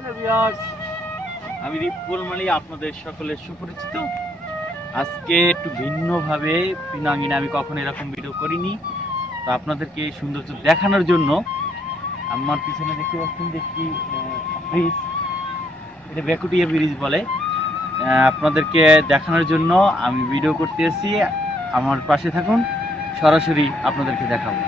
Hello viewers, আমি ripple মালি আপনাদের সকলের সুপরিচিত। আজকে একটু ভিন্নভাবে পিনাঙ্গিনে আমি কখনো এরকম ভিডিও করিনি, তো আপনাদেরকে এই সৌন্দর্য দেখানোর জন্য আমার পিছনে দেখতে পাচ্ছেন যে একটি ব্রিজ, এটা বেকুটিয়া ব্রিজ বলে। আপনাদেরকে দেখানোর জন্য আমি ভিডিও করতে এসেছি। আমার পাশে থাকুন, সরাসরি আপনাদেরকে দেখাবো।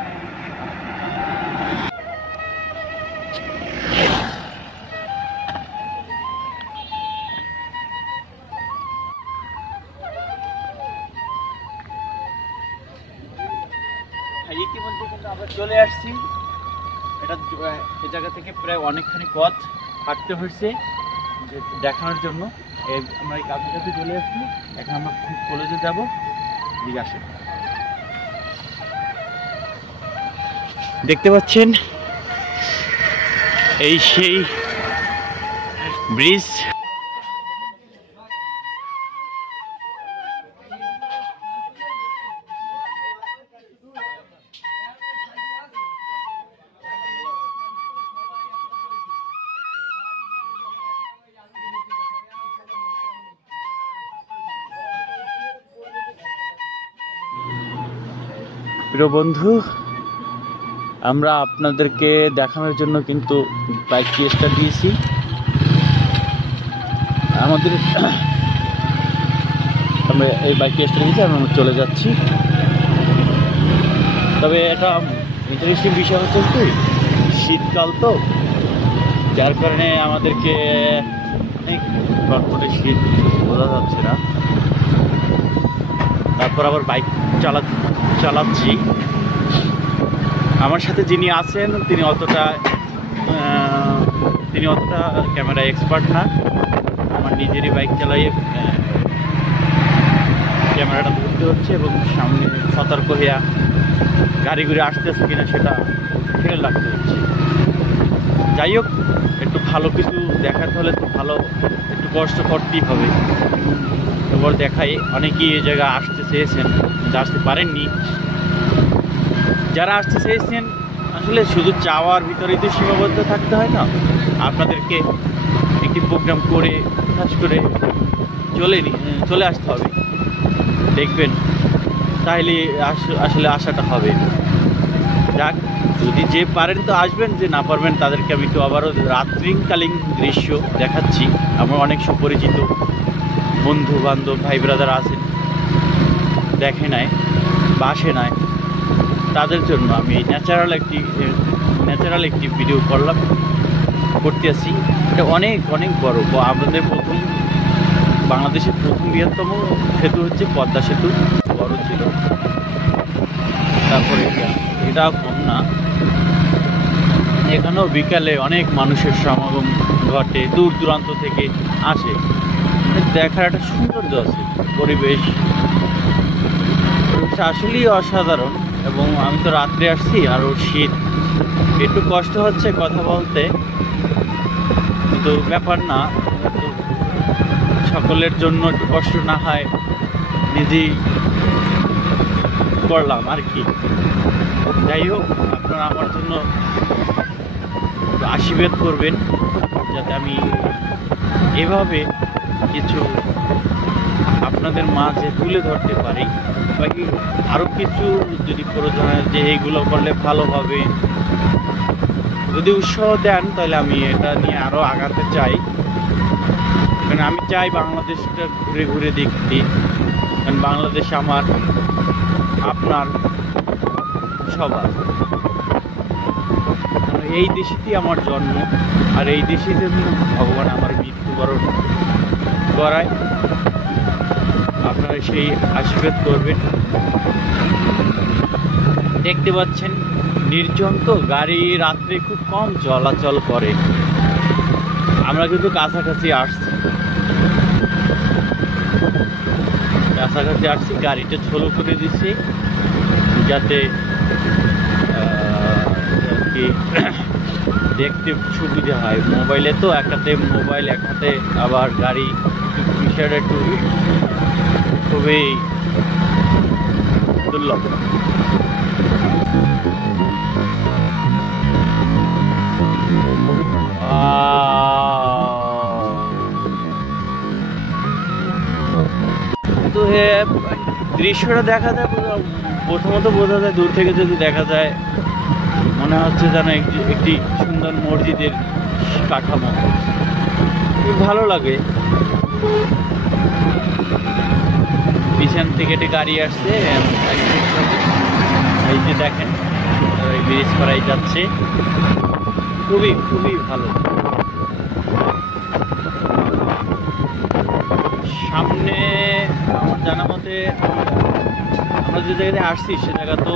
ইতিমধ্যে কিন্তু আবার চলে আসছি। এটা এই জায়গা থেকে প্রায় অনেকখানি পথ হাঁটতে হয়েছে দেখানোর জন্য। আমরা এই কাছে চলে আসছি। এখন আমরা কলেজে যাবো। দিকে আসে দেখতে পাচ্ছেন এই সেই ব্রিজ। প্রিয় বন্ধু, আমরা আপনাদেরকে দেখানোর জন্য কিন্তু বাইকটি স্টার্ট দিয়েছি। আমাদের আমরা এই বাইকটি স্টার্ট দিয়েছি, আমরা চলে যাচ্ছি। তবে এটা ইন্টারেস্টিং বিষয় হচ্ছে কি, শীতকাল তো, যার কারণে আমাদেরকে অনেক কটকটে শীত বোঝা যাচ্ছে না। তারপর আবার বাইক চালাচ্ছি। আমার সাথে যিনি আছেন তিনি অতটা ক্যামেরা এক্সপার্ট না। আমার নিজেরই বাইক চালাই ক্যামেরাটা ধরতে হচ্ছে এবং সামনে সতর্ক হইয়া গাড়ি ঘুরে আসতেছে কিনা সেটা খেয়াল রাখতে হচ্ছে। যাই হোক, একটু ভালো কিছু দেখাতে হলে তো ভালো একটু কষ্ট করতেই হবে। এবার দেখাই, অনেকেই এই জায়গায় আসতে চেয়েছেন, আসতে পারেননি। যারা আসতে চেয়েছেন আসলে শুধু চাওয়ার ভিতরেই তো সীমাবদ্ধ থাকতে হয় না। আপনাদেরকে একটি প্রোগ্রাম করে খাস করে চলে আসতে হবে, দেখবেন তাহলে আসলে আশাটা হবে। যাক, যদি যে পারেন তো আসবেন, যে না পারবেন তাদেরকে আমি একটু আবারও রাত্রিকালীন দৃশ্য দেখাচ্ছি। আমার অনেক সুপরিচিত বন্ধু বান্ধব ভাই ব্রাদার আছেন, দেখে নাই বা আসে নাই, তাদের জন্য আমি ন্যাচারাল একটি ভিডিও করতে আসি। এটা অনেক অনেক বড়। আমাদের বাংলাদেশের প্রথম বৃহত্তম সেতু হচ্ছে পদ্মা সেতু, বড় ছিল। তারপরে এটাও কম না, এখানেও বিকালে অনেক মানুষের সমাগম ঘটে, দূর দূরান্ত থেকে আসে। দেখার একটা সৌন্দর্য আছে, পরিবেশ আসলেই অসাধারণ। এবং আমি তো রাত্রে আসছি, আরও শীত, একটু কষ্ট হচ্ছে কথা বলতে, কিন্তু ব্যাপার না। সকলের জন্য একটু কষ্ট না হয় নিজেই করলাম আর কি। যাই হোক, আপনারা আমার জন্য আশীর্বাদ করবেন যাতে আমি এভাবে কিছু আপনাদের মাঝে তুলে ধরতে পারি। বাকি আরও কিছু যদি প্রয়োজন হয় যে এইগুলো করলে ভালো হবে, যদি উৎসাহ দেন তাহলে আমি এটা নিয়ে আরও আগাতে চাই। কারণ আমি চাই বাংলাদেশটা ঘুরে ঘুরে দেখতে। কারণ বাংলাদেশ আমার, আপনার, সবার। এই দেশেতেই আমার জন্ম, আর এই দেশেতে ভগবান আমার মৃত্যুবরণ করায়। আপনারা সেই আশীর্বাদ করবেন। দেখতে পাচ্ছেন নির্জন তো, গাড়ি রাত্রে খুব কম চলাচল করে। আমরা কিন্তু কাছাকাছি আসছি, গাড়িটা স্লো করে দিচ্ছি যাতে দেখতে সুবিধা হয়। মোবাইলে তো এক হাতে মোবাইল, এক হাতে আবার গাড়ি, বিষয়টা একটু খুবই দুর্লভ। দৃশ্যটা দেখা যায়, প্রথমত বোঝা যায়, দূর থেকে যদি দেখা যায় মনে হচ্ছে যেন একটি সুন্দর মসজিদের কাঠামো, খুব ভালো লাগে। পিছন থেকে একটি গাড়ি আসছে, এই যে দেখেন ব্রিজ পাড়ায় যাচ্ছে, খুবই খুবই ভালো। সামনে আমার জানা মতে আমরা যে জায়গায় আসছি সে জায়গা তো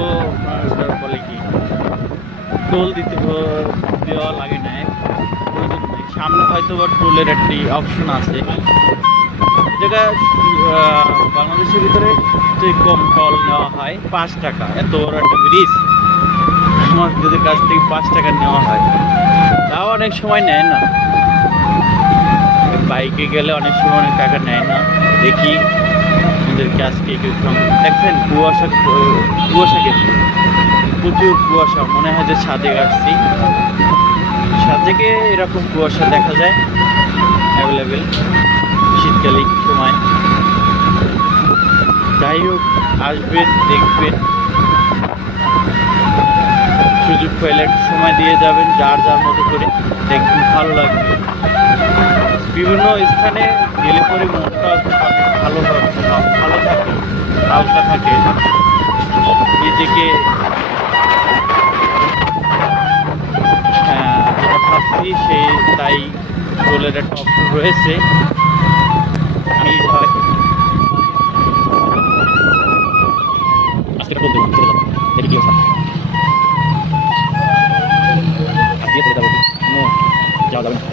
বলে কি টোল দেওয়া লাগে না, সামনে হয়তো বা টোলের একটি অপশন আছে। জায়গায় বাংলাদেশের ভিতরে যে কম টোল নেওয়া হয় 5 টাকা, এত বড় একটা ব্রিজ আমাদের কাছ থেকে 5 টাকা নেওয়া হয়, তাও অনেক সময় নেয় না। বাইকে গেলে অনেক সময় অনেক টাকা নেয় না। দেখি আমাদেরকে আজকে দেখছেন কুয়াশা গেছে, প্রচুর কুয়াশা, মনে হয় যে ছাদে আসছি। ছাদে এরকম কুয়াশা দেখা যায় অ্যাভেলেবেল শীতকালীন সময়। যাই হোক, আসবেন, দেখবেন, সুযোগ পেলে সময় দিয়ে যাবেন যার যার মতো করে, দেখবেন ভালো লাগবে। বিভিন্ন স্থানে গেলে পরে মনটা ভালো থাকে, হালকা থাকে, নিজেকে যেটা ভাবছি তাই টোলের একটা অপশন রয়েছে। যাওয়া যাবে না।